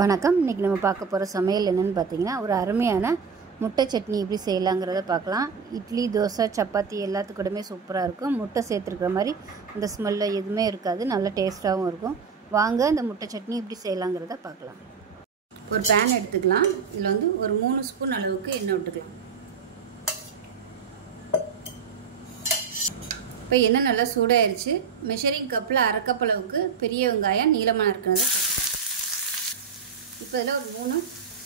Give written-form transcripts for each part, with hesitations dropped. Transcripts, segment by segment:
வணக்கம். இன்றைக்கி நம்ம பார்க்க போகிற சமையல் என்னென்னு பார்த்தீங்கன்னா, ஒரு அருமையான முட்டை சட்னி எப்படி செய்யலாங்கிறத பார்க்கலாம். இட்லி, தோசை, சப்பாத்தி எல்லாத்துக்கூடமே சூப்பராக இருக்கும். முட்டை சேர்த்துருக்கிற மாதிரி அந்த ஸ்மெல்ல எதுவுமே இருக்காது. நல்ல டேஸ்ட்டாகவும் இருக்கும். வாங்க இந்த முட்டை சட்னி எப்படி செய்யலாங்கிறத பார்க்கலாம். ஒரு பேன் எடுத்துக்கலாம். இதில் வந்து ஒரு 3 ஸ்பூன் அளவுக்கு எண்ணெய் விட்டுக்கலாம். இப்போ எண்ணெய் நல்லா சூடாயிருச்சு. மெஷரிங் கப்பில் 1/2 கப் அளவுக்கு பெரிய வெங்காயம் நீளமாக இருக்கிறத இப்போ இதில் ஒரு 3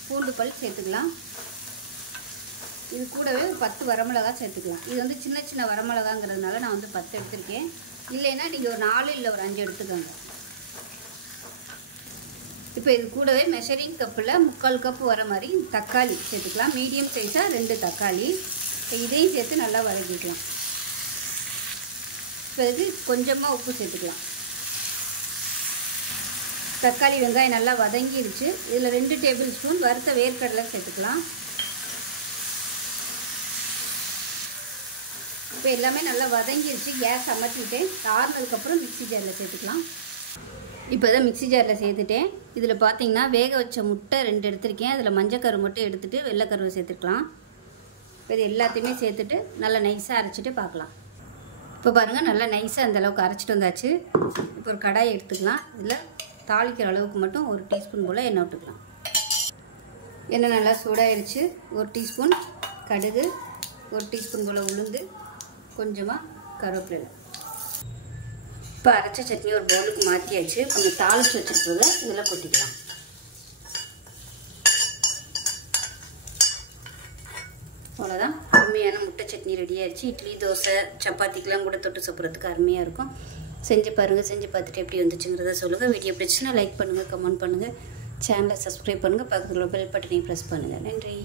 பூண்டு பல் சேர்த்துக்கலாம். இது கூடவே ஒரு 10 வரமிளகா சேர்த்துக்கலாம். இது வந்து சின்ன சின்ன வரமிளகாங்கிறதுனால நான் வந்து 10 எடுத்திருக்கேன். இல்லைன்னா நீங்கள் ஒரு 4 இல்லை ஒரு 5 எடுத்துக்கோங்க. இப்போ இது கூடவே மெஷரிங் கப்பில் 3/4 கப் வர மாதிரி தக்காளி சேர்த்துக்கலாம். மீடியம் சைஸாக 2 தக்காளி. இப்போ இதையும் சேர்த்து நல்லா வதக்கிக்கலாம். இப்போ இதுக்கு கொஞ்சமாக உப்பு சேர்த்துக்கலாம். தக்காளி வெங்காயம் நல்லா வதங்கிருச்சு. இதில் 2 டேபிள் ஸ்பூன் வறுத்த வேர்க்கடலை சேர்த்துக்கலாம். இப்போ எல்லாமே நல்லா வதங்கிருச்சு. கேஸ் அமர்த்திட்டேன். ஆறுனதுக்கப்புறம் மிக்ஸி ஜாரில் சேர்த்துக்கலாம். இப்போ தான் மிக்ஸி ஜாரில் சேர்த்துட்டேன். இதில் பார்த்தீங்கன்னா வேக வச்ச முட்டை 2 எடுத்திருக்கேன். அதில் மஞ்சக்கரு மட்டும் எடுத்துகிட்டு வெள்ளைக்கருவை சேர்த்துக்கலாம். இப்போ இது எல்லாத்தையுமே சேர்த்துட்டு நல்லா நைஸாக அரைச்சிட்டு பார்க்கலாம். இப்போ பாருங்கள் நல்லா நைஸாக அந்தளவுக்கு அரைச்சிட்டு வந்தாச்சு. இப்போ ஒரு கடாயை எடுத்துக்கலாம். இதில் தாளிக்கிற அளவுக்கு மட்டும் 1 டீஸ்பூன் போல் எண்ணெய் விட்டுக்கலாம். எண்ணெய் நல்லா சூடாயிருச்சு. 1 டீஸ்பூன் கடுகு, 1 டீஸ்பூன் போல் உளுந்து, கொஞ்சமாக கருவேப்பிலை. இப்போ அரைச்ச சட்னி ஒரு பவுலுக்கு மாற்றியாச்சு. கொஞ்சம் தாளித்து வச்சுருக்கிறத இதில் கொட்டிக்கலாம். அவ்வளோதான், அருமையான முட்டை சட்னி ரெடி ஆயிடுச்சு. இட்லி, தோசை, சப்பாத்திக்கெலாம் கூட தொட்டு சாப்பிட்றதுக்கு அருமையாக இருக்கும். செஞ்சு பாருங்கள். செஞ்சு பார்த்துட்டு எப்படி வந்துச்சுங்கிறத சொல்லுங்கள். வீடியோ பிடிச்சுன்னா லைக் பண்ணுங்கள், கமெண்ட் பண்ணுங்கள், சேனலை சப்ஸ்கிரைப் பண்ணுங்கள், பக்கத்தில் பெல் பட்டனையும் ப்ரெஸ் பண்ணுங்கள். நன்றி.